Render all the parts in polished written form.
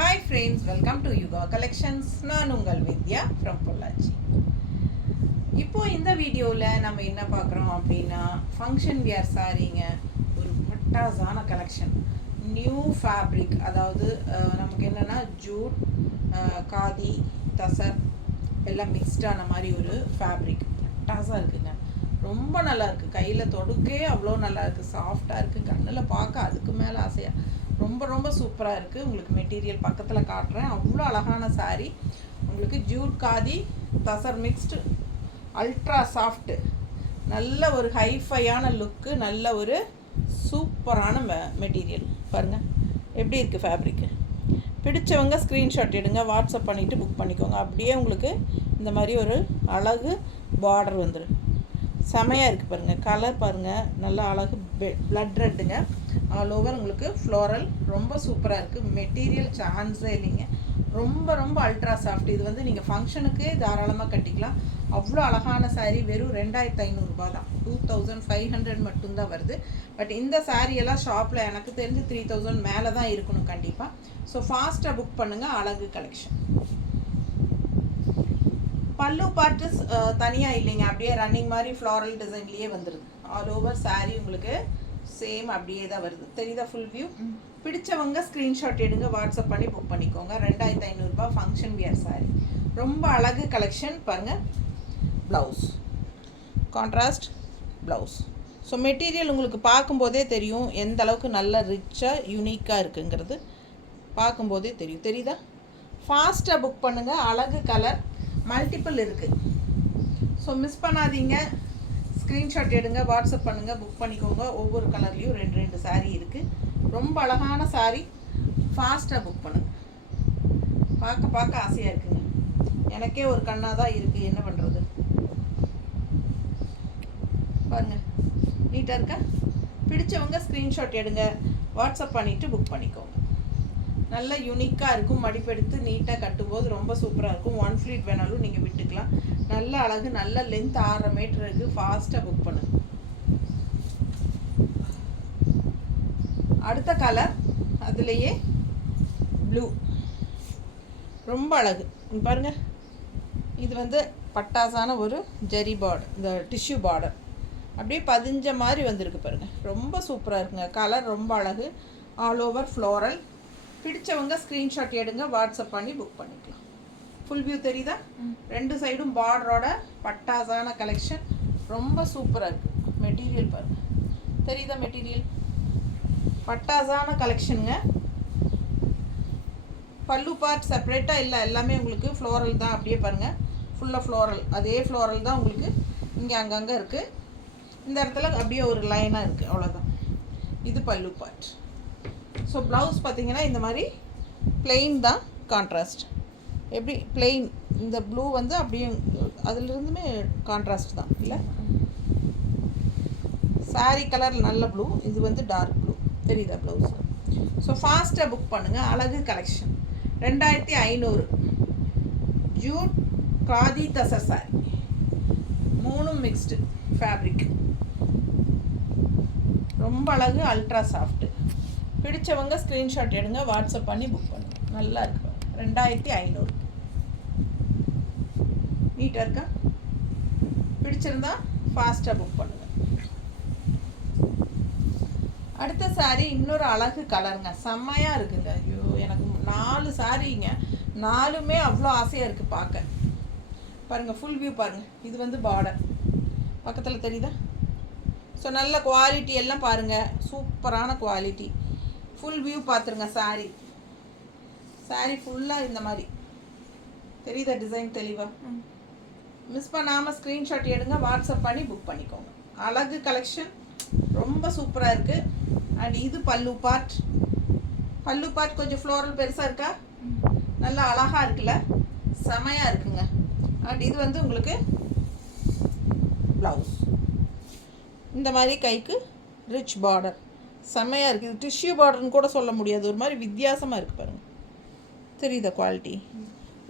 Hi friends, welcome to Yuga Collections. நான் உங்கள் வித்யா from Pollachi. இப்போ இந்த வீடியோவில் நம்ம என்ன பார்க்குறோம் அப்படின்னா ஃபங்க்ஷன் வியர் சாரீங்க. ஒரு பட்டாசான கலெக்ஷன், நியூ ஃபேப்ரிக். அதாவது நமக்கு என்னென்னா ஜூட், காதி, தசர் எல்லாம் மிக்ஸ்டான மாதிரி ஒரு ஃபேப்ரிக். பட்டாசாக இருக்குங்க, ரொம்ப நல்லா இருக்குது. கையில் தொடுக்கே அவ்வளோ நல்லா இருக்குது, சாஃப்டாக இருக்குது, கண்ணில் பார்க்க அதுக்கு மேலே ஆசையாக ரொம்ப ரொம்ப சூப்பராக இருக்குது. உங்களுக்கு மெட்டீரியல் பக்கத்தில் காட்டுறேன். அவ்வளோ அழகான சாரீ. உங்களுக்கு Jude, khadi, tussar mixed, ultra soft, நல்ல ஒரு ஹைஃபையான லுக்கு, நல்ல ஒரு சூப்பரான மெட்டீரியல். பாருங்கள் எப்படி இருக்குது ஃபேப்ரிக்கு. பிடிச்சவங்க ஸ்க்ரீன்ஷாட் எடுங்க, வாட்ஸ்அப் பண்ணிவிட்டு புக் பண்ணிக்கோங்க. அப்படியே உங்களுக்கு இந்த மாதிரி ஒரு அழகு பார்டர் வந்துடும். செமையாக இருக்குது பாருங்கள். கலர் பாருங்கள், நல்லா அழகு பிளட் ரெட்டுங்க. ஆல் ஓவர் உங்களுக்கு ஃப்ளோரல், ரொம்ப சூப்பராக இருக்குது. மெட்டீரியல் சான்ஸே இல்லைங்க, ரொம்ப ரொம்ப அல்ட்ரா சாஃப்ட். இது வந்து நீங்கள் ஃபங்க்ஷனுக்கு தாராளமாக கட்டிக்கலாம். அவ்வளோ அழகான சாரீ. வெறும் 2500 தான், 2500 மட்டும்தான் வருது. பட் இந்த சாரியெல்லாம் ஷாப்பில் எனக்கு தெரிஞ்சு 3000 மேலே தான் இருக்கணும் கண்டிப்பாக. ஸோ ஃபாஸ்ட்டாக புக் பண்ணுங்கள். அழகு கலெக்ஷன். பல்லு பார்ட்டு தனியாக இல்லைங்க, அப்படியே ரன்னிங் மாதிரி ஃப்ளாரல் டிசைன்லேயே வந்துடுது. ஆல் ஓவர் சாரீ உங்களுக்கு சேம் அப்படியே தான் வருது. தெரியுதா ஃபுல் வியூ? பிடிச்சவங்க ஸ்க்ரீன்ஷாட் எடுங்க, வாட்ஸ்அப் பண்ணி புக் பண்ணிக்கோங்க. 2500 ஃபங்க்ஷன் வியர் சாரீ. ரொம்ப அழகு கலெக்ஷன். பாருங்கள், blouse contrast blouse. So material உங்களுக்கு பார்க்கும்போதே தெரியும் எந்த அளவுக்கு நல்ல ரிச்சாக யூனிக்காக இருக்குங்கிறது பார்க்கும்போதே தெரியும். தெரியுதா? ஃபாஸ்ட்டாக புக் பண்ணுங்கள். அழகு கலர் மல்டிபிள் இருக்குது, ஸோ மிஸ் பண்ணாதீங்க. ஸ்க்ரீன்ஷாட் எடுங்க, வாட்ஸ்அப் பண்ணுங்கள், புக் பண்ணிக்கோங்க. ஒவ்வொரு கலர்லேயும் 2 சாரீ இருக்குது. ரொம்ப அழகான சாரீ. ஃபாஸ்ட்டாக புக் பண்ணுங்கள். பார்க்க ஆசையாக இருக்குங்க. எனக்கே ஒரு கண்ணாக தான் இருக்குது, என்ன பண்ணுறது. பாருங்கள் நீட்டாக இருக்கா? பிடிச்சவங்க ஸ்க்ரீன்ஷாட் எடுங்க, வாட்ஸ்அப் பண்ணிவிட்டு புக் பண்ணிக்கோங்க. நல்ல யூனிக்காக இருக்கும். மடிப்பெடுத்து நீட்டாக கட்டும்போது ரொம்ப சூப்பராக இருக்கும். 1 ஃப்ளீட் வேணாலும் நீங்கள் விட்டுக்கலாம். நல்ல அழகு, நல்ல லென்த் 6 மீட்டர் இருக்குது. ஃபாஸ்ட்டாக புக் பண்ணுங்க. அடுத்த கலர் அதுலேயே ப்ளூ, ரொம்ப அழகு. பாருங்கள், இது வந்து பட்டாசான ஒரு ஜெரி பார்டர், இந்த டிஷ்யூ பார்டர் அப்படியே பதிஞ்ச மாதிரி வந்திருக்கு பாருங்கள். ரொம்ப சூப்பராக இருக்குங்க. கலர் ரொம்ப அழகு. All over floral. பிடிச்சவங்க ஸ்க்ரீன்ஷாட் எடுங்க, வாட்ஸ்அப் பண்ணி புக் பண்ணிக்கலாம். ஃபுல் வியூ தெரியுதா? 2 சைடும் பார்டரோட பட்டாசான கலெக்ஷன். ரொம்ப சூப்பராக இருக்குது. மெட்டீரியல் பாருங்கள், தெரியுதா? மெட்டீரியல் பட்டாசான கலெக்ஷனுங்க. பல்லு பார்ட் செப்பரேட்டாக இல்லை, எல்லாமே உங்களுக்கு ஃப்ளோரல் தான். அப்படியே பாருங்கள், ஃபுல்லாக ஃப்ளோரல். அதே ஃப்ளோரல் தான் உங்களுக்கு இங்கே அங்கங்கே இருக்குது. இந்த இடத்துல அப்படியே ஒரு லைனாக இருக்குது, அவ்வளோதான். இது பல்லு பார்ட். ஸோ ப்ளவுஸ் பார்த்தீங்கன்னா இந்த மாதிரி பிளெயின் தான். கான்ட்ராஸ்ட் எப்படி பிளெயின், இந்த ப்ளூ வந்து அப்படியே அதுலேருந்துமே கான்ட்ராஸ்ட் தான் இல்லை. சாரீ கலர் நல்ல ப்ளூ, இது வந்து டார்க் ப்ளூ. தெரியுதா ப்ளவுஸ்? ஸோ ஃபாஸ்ட்டாக புக் பண்ணுங்கள். அழகு collection. 2500 Jude, khadi, tussar sorry, 3 mixed fabric. ரொம்ப அழகு, அல்ட்ரா சாஃப்ட்டு. பிடிச்சவங்க ஸ்க்ரீன்ஷாட் எடுங்க, வாட்ஸ்அப் பண்ணி புக் பண்ணுங்கள். நல்லா இருக்கு. 2500 நீட்டாக இருக்கா? பிடிச்சிருந்தா ஃபாஸ்ட்டாக புக் பண்ணுங்கள். அடுத்த சாரீ இன்னொரு அழகு கலருங்க, செம்மையாக இருக்குங்க. ஐயோ, எனக்கு 4 சாரீங்க, 4மே அவ்வளோ ஆசையாக இருக்குது பார்க்க. பாருங்கள் ஃபுல் வியூ பாருங்கள். இது வந்து பார்டர் பக்கத்தில் தெரியுதா? ஸோ நல்ல குவாலிட்டி எல்லாம் பாருங்கள், சூப்பரான குவாலிட்டி. ஃபுல் வியூ பார்த்துருங்க. சாரீ ஃபுல்லாக இந்த மாதிரி தெரியுதா? டிசைன் தெளிவாக. மிஸ் பண்ணாமல் ஸ்க்ரீன்ஷாட் எடுங்க, வாட்ஸ்அப் பண்ணி புக் பண்ணிக்கோங்க. அழகு கலெக்ஷன், ரொம்ப சூப்பராக இருக்குது. அண்ட் இது பல்லு பார்ட். பல்லு பார்ட் கொஞ்சம் ஃப்ளோரல் பெருசாக இருக்கா? நல்லா அழகாக இருக்குல்ல, செமையாக இருக்குங்க. அண்ட் இது வந்து உங்களுக்கு ப்ளவுஸ். இந்த மாதிரி கைக்கு ரிச் பார்டர், செம்மையாக இருக்குது. இது டிஷ்யூ பார்டர்னு கூட சொல்ல முடியாது, ஒரு மாதிரி வித்தியாசமாக இருக்குது பாருங்கள். தெரியுதா குவாலிட்டி?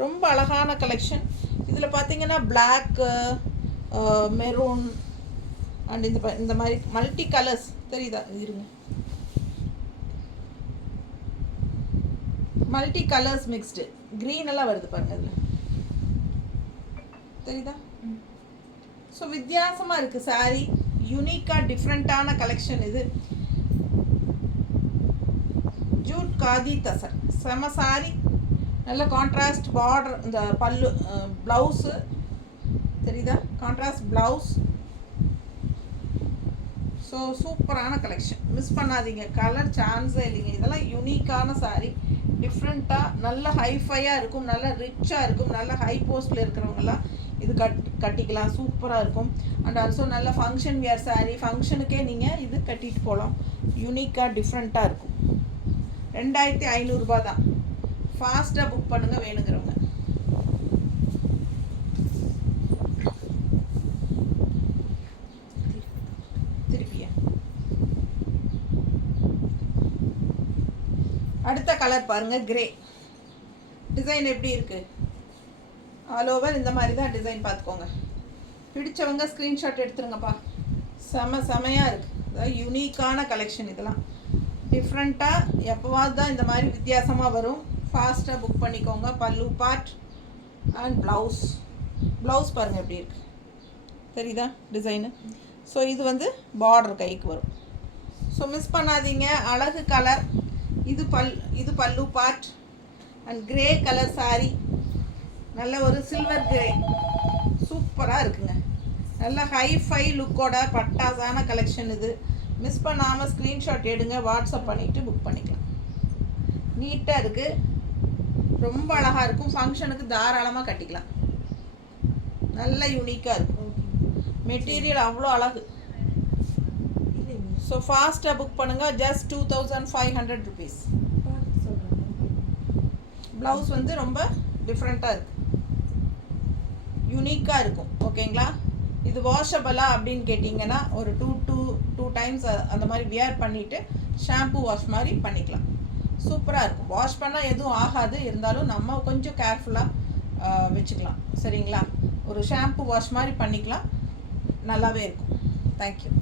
ரொம்ப அழகான கலெக்ஷன். இதில் பார்த்தீங்கன்னா பிளாக்கு, மெரூன் அண்ட் இந்த மாதிரி மல்டி கலர்ஸ் தெரியுதா? இருங்க, மல்டி கலர்ஸ் மிக்ஸ்டு க்ரீன் எல்லாம் வருது பாருங்க இதில் தெரியுதா. ஸோ வித்தியாசமாக இருக்குது சாரீ, யூனிக்காக டிஃப்ரெண்ட்டான கலெக்ஷன் இது. ஜூட் காதி தசர் செம சாரி, நல்ல கான்ட்ராஸ்ட் பார்டர், இந்த பல்லு ப்ளவுஸு தெரியுதா, கான்ட்ராஸ்ட் ப்ளவுஸ். ஸோ சூப்பரான கலெக்ஷன், மிஸ் பண்ணாதீங்க. கலர் சான்ஸே இல்லைங்க. இதெல்லாம் யூனிக்கான சாரீ, டிஃப்ரெண்ட்டாக நல்ல ஹைஃபையாக இருக்கும், நல்ல ரிச்சாக இருக்கும். நல்ல ஹை போஸ்ட்டில் இருக்கிறவங்கலாம் இது கட்டிக்கலாம், சூப்பராக இருக்கும். அண்ட் ஆல்சோ நல்ல ஃபங்க்ஷன் வியர் சாரீ, ஃபங்க்ஷனுக்கே நீங்கள் இது கட்டிட்டு போகலாம். யூனிக்காக டிஃப்ரெண்ட்டாக இருக்கும். 2500 தான். ஃபாஸ்ட்டாக புக் பண்ணுங்கள் வேணுங்கிறவங்க. திருப்பியா அடுத்த கலர் பாருங்கள், கிரே. டிசைன் எப்படி இருக்குது? ஆல் ஓவர் இந்த மாதிரி தான் டிசைன் பார்த்துக்கோங்க. பிடிச்சவங்க ஸ்க்ரீன்ஷாட் எடுத்துருங்கப்பா. செமையாக இருக்குது. அதாவது யூனிக்கான கலெக்ஷன் இதெல்லாம். டிஃப்ரெண்ட்டாக எப்போவாது தான் இந்த மாதிரி வித்தியாசமாக வரும். ஃபாஸ்ட்டாக புக் பண்ணிக்கோங்க. பல்லு பார்ட் அண்ட் ப்ளவுஸ் பாருங்கள் எப்படி இருக்குது, தெரியுதா டிசைனு. ஸோ இது வந்து பார்டர் கைக்கு வரும். ஸோ மிஸ் பண்ணாதீங்க. அழகு கலர். இது பல்லு part and grey colour sari, நல்ல ஒரு சில்வர் கிரே, சூப்பராக இருக்குங்க. நல்ல ஹைஃபை லுக்கோட பட்டாசான கலெக்ஷன் இது. மிஸ் பண்ணாமல் ஸ்க்ரீன்ஷாட் எடுங்க, வாட்ஸ்அப் பண்ணிவிட்டு புக் பண்ணிக்கலாம். நீட்டாக இருக்குது, ரொம்ப அழகாக இருக்கும். ஃபங்க்ஷனுக்கு தாராளமாக கட்டிக்கலாம். நல்ல யூனிக்காக இருக்கும். மெட்டீரியல் அவ்வளோ அழகு. ஸோ ஃபாஸ்ட்டாக புக் பண்ணுங்கள். Just 2500 rupees. ப்ளவுஸ் வந்து ரொம்ப டிஃப்ரெண்ட்டாக இருக்குது, யூனிக்காக இருக்கும். ஓகேங்களா. இது வாஷபிளா அப்படின்னு கேட்டிங்கன்னா ஒரு டூ டைம்ஸ் அந்த மாதிரி வியர் பண்ணிவிட்டு ஷாம்பு வாஷ் மாதிரி பண்ணிக்கலாம். சூப்பராக இருக்கும். வாஷ் பண்ணால் எதுவும் ஆகாது, இருந்தாலும் நம்ம கொஞ்சம் கேர்ஃபுல்லாக வச்சுக்கலாம். சரிங்களா. ஒரு ஷாம்பு வாஷ் மாதிரி பண்ணிக்கலாம், நல்லாவே இருக்கும். தேங்க்யூ.